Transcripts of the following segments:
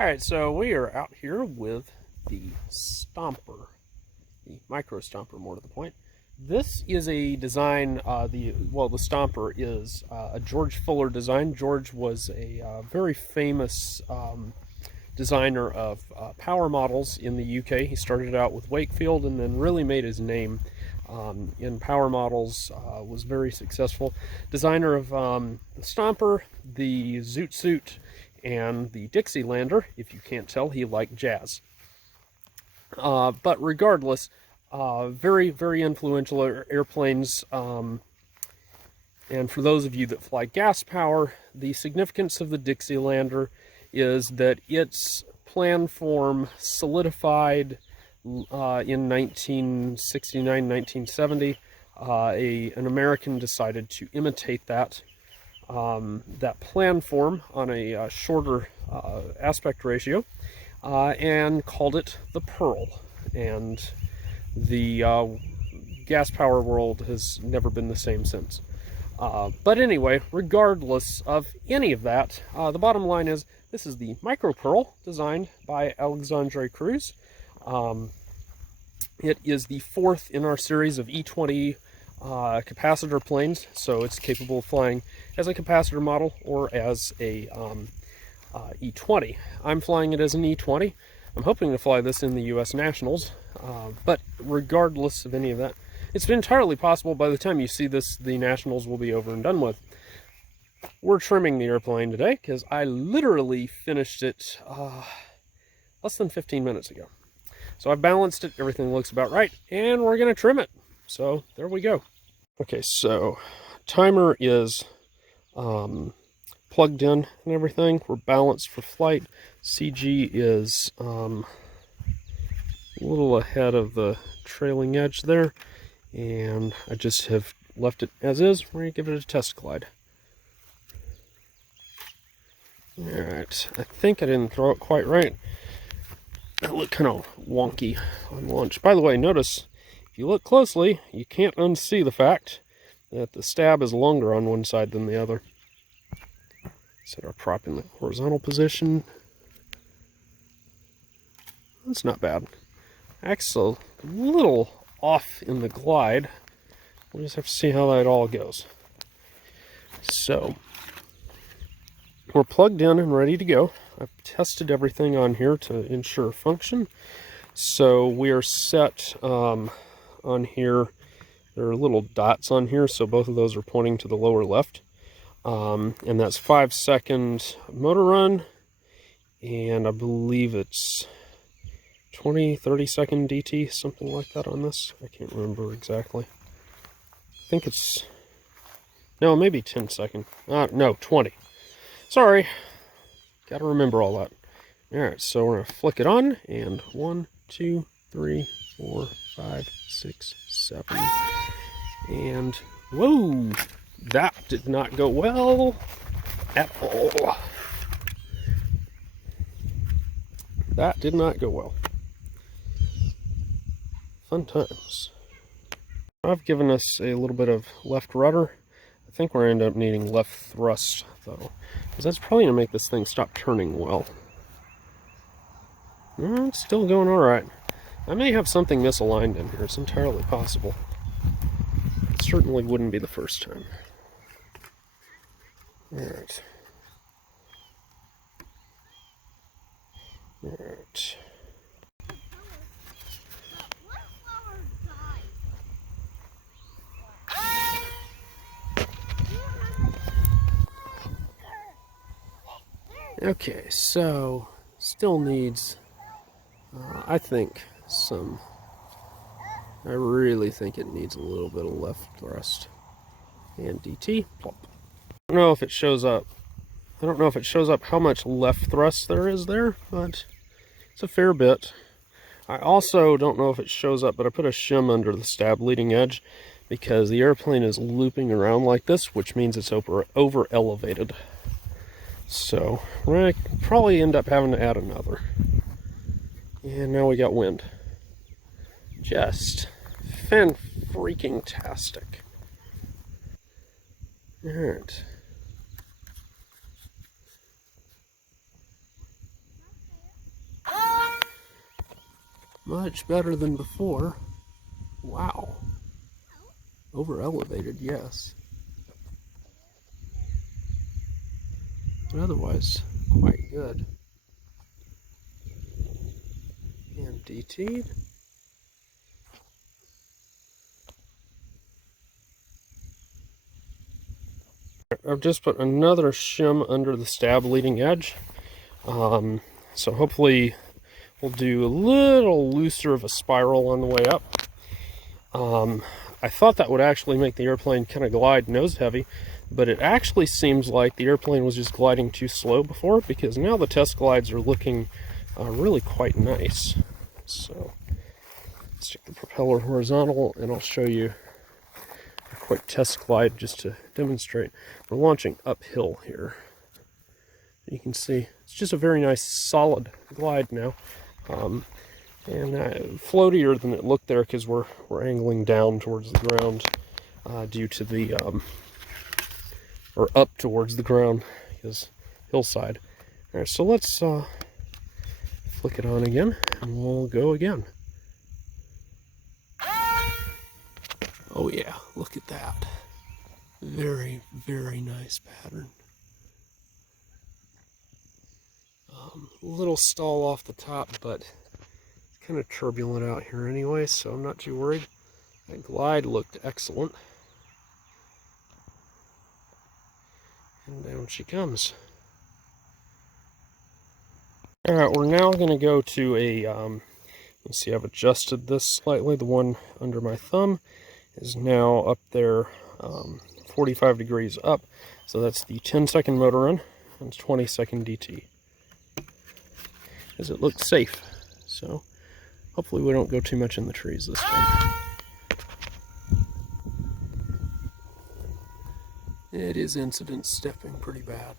Alright, so we are out here with the Stomper, the Micro Stomper more to the point. This is a design, the Stomper is a George Fuller design. George was a very famous designer of power models in the UK. He started out with Wakefield and then really made his name in power models, was very successful. Designer of the Stomper, the Zoot Suit, and the Dixielander. If you can't tell, he liked jazz. But regardless, very, very influential airplanes. And for those of you that fly gas power, the significance of the Dixielander is that its plan form solidified in 1969, 1970. An American decided to imitate that plan form on a shorter aspect ratio and called it the Pearl. And the gas power world has never been the same since. But anyway, regardless of any of that, the bottom line is this is the Micro Pearl designed by Alexandre Cruz. It is the fourth in our series of E20 capacitor planes, so it's capable of flying as a capacitor model or as a E20. I'm flying it as an E20. I'm hoping to fly this in the US Nationals, but regardless of any of that, it's entirely possible by the time you see this, the Nationals will be over and done with. We're trimming the airplane today because I literally finished it less than 15 minutes ago. So I balanced it, everything looks about right, and we're going to trim it. So there we go. Okay, so timer is plugged in and everything. We're balanced for flight. CG is a little ahead of the trailing edge there. And I just have left it as is. We're going to give it a test glide. Alright, I think I didn't throw it quite right. That looked kind of wonky on launch. By the way, notice, if you look closely, you can't unsee the fact that the stab is longer on one side than the other. Set our prop in the horizontal position. That's not bad. Actually, a little off in the glide. We'll just have to see how that all goes. So, we're plugged in and ready to go. I've tested everything on here to ensure function. So we are set on here. There are little dots on here, so both of those are pointing to the lower left. And that's 5-second motor run, and I believe it's 20-30 second DT, something like that on this. I can't remember exactly. I think it's, no, maybe 10 second. No, 20. Sorry, gotta remember all that. Alright, so we're gonna flick it on, and 1, 2, 3, 4, 5, 6, 7, and whoa! That did not go well at all. That did not go well. Fun times. I've given us a little bit of left rudder. I think we're going to end up needing left thrust, though, because that's probably going to make this thing stop turning well. It's still going alright. I may have something misaligned in here. It's entirely possible. It certainly wouldn't be the first time. Alright. Alright. Okay, so still needs, I think, I really think it needs a little bit of left thrust. And DT, plop. I don't know if it shows up. I don't know if it shows up how much left thrust there is there, but it's a fair bit. I also don't know if it shows up, but I put a shim under the stab leading edge because the airplane is looping around like this, which means it's over elevated. So we're going to probably end up having to add another. And now we got wind. Just fan-freaking-tastic. Alright. Much better than before. Wow. Over elevated, yes. But otherwise, quite good. And DT'd. I've just put another shim under the stab leading edge. So hopefully we'll do a little looser of a spiral on the way up. I thought that would actually make the airplane kind of glide nose heavy, but it actually seems like the airplane was just gliding too slow before, because now the test glides are looking really quite nice. So stick the propeller horizontal and I'll show you a quick test glide just to demonstrate. We're launching uphill here. You can see it's just a very nice solid glide now. And floatier than it looked there because we're angling down towards the ground due to the or up towards the ground because hillside. All right, so let's flick it on again and we'll go again. Oh yeah, look at that. Very, very nice pattern. A little stall off the top, but it's kind of turbulent out here anyway, so I'm not too worried. That glide looked excellent. And down she comes. Alright, we're now going to go to a, let's see, I've adjusted this slightly. The one under my thumb is now up there 45 degrees up. So that's the 10-second motor run and 20-second DT. As it looks safe. So hopefully we don't go too much in the trees this time. It is incident stepping pretty bad.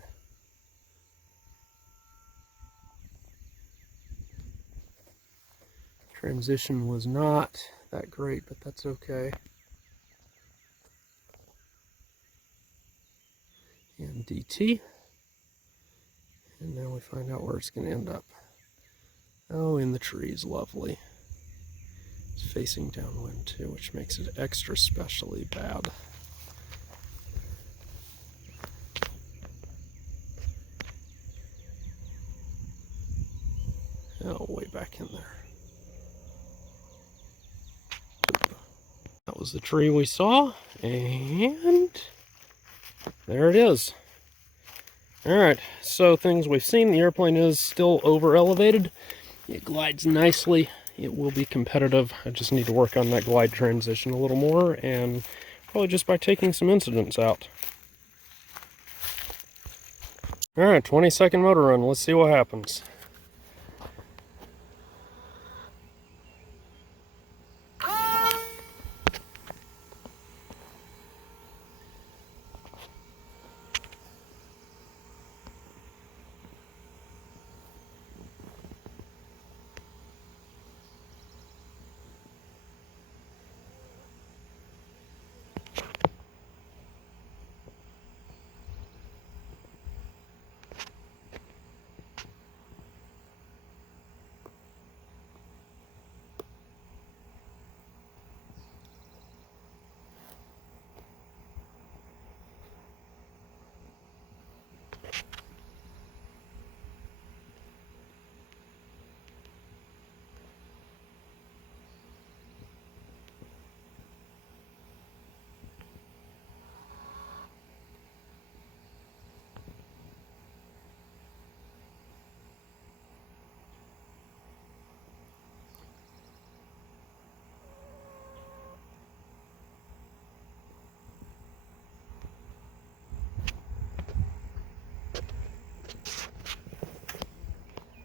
Transition was not that great, but that's okay. And DT. And now we find out where it's going to end up. Oh, in the trees, lovely. It's facing downwind too, which makes it extra specially bad. Oh, way back in there. That was the tree we saw, and there it is. Alright, so things we've seen, the airplane is still over elevated. It glides nicely. It will be competitive. I just need to work on that glide transition a little more, and probably just by taking some incidents out. Alright, 20-second motor run. Let's see what happens.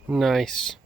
Nice.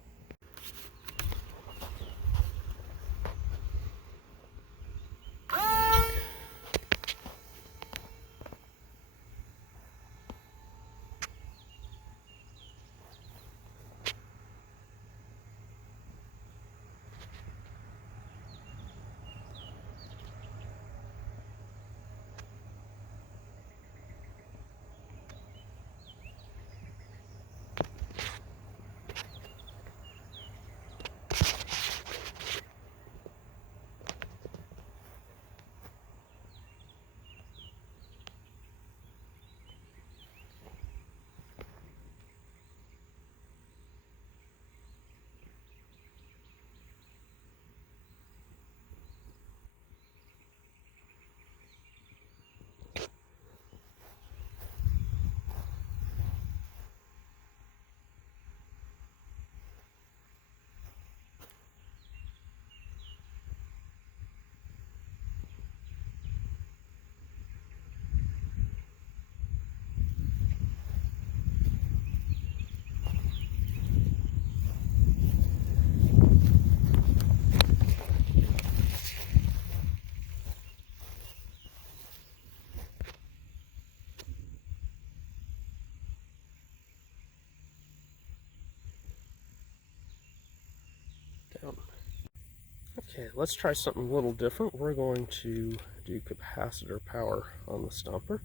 Okay, let's try something a little different. We're going to do capacitor power on the Stomper.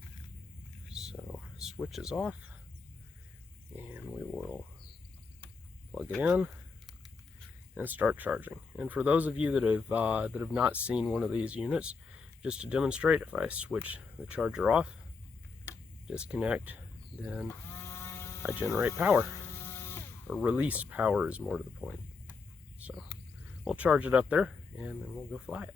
So switch is off, and we will plug it in and start charging. And for those of you that have not seen one of these units, just to demonstrate, if I switch the charger off, disconnect, then I generate power, or release power is more to the point. So we'll charge it up there, and then we'll go fly it.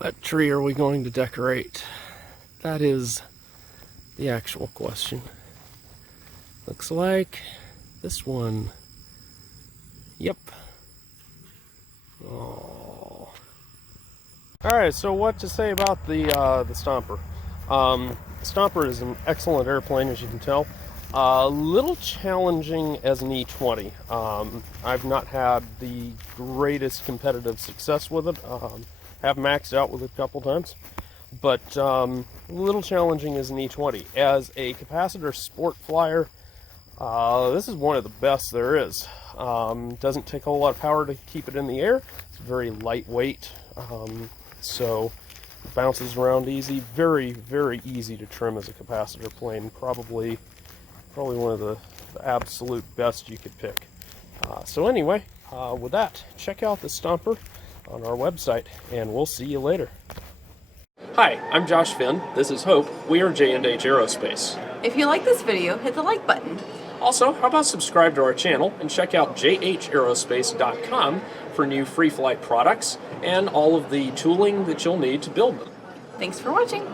What tree are we going to decorate? That is the actual question. Looks like this one. Yep. Oh. Alright, so what to say about the Stomper? Stomper is an excellent airplane, as you can tell. A little challenging as an E20. I've not had the greatest competitive success with it. Have maxed out with it a couple times. But a little challenging as an E20. As a Capacitor sport flyer, this is one of the best there is. Doesn't take a whole lot of power to keep it in the air. It's very lightweight, so it bounces around easy. Very, very easy to trim as a Capacitor plane. Probably one of the absolute best you could pick. So anyway, with that, check out the Stomper on our website, and we'll see you later. Hi, I'm Josh Finn. This is Hope. We are J&H Aerospace. If you like this video, hit the like button. Also, how about subscribe to our channel and check out jhaerospace.com for new free flight products and all of the tooling that you'll need to build them. Thanks for watching.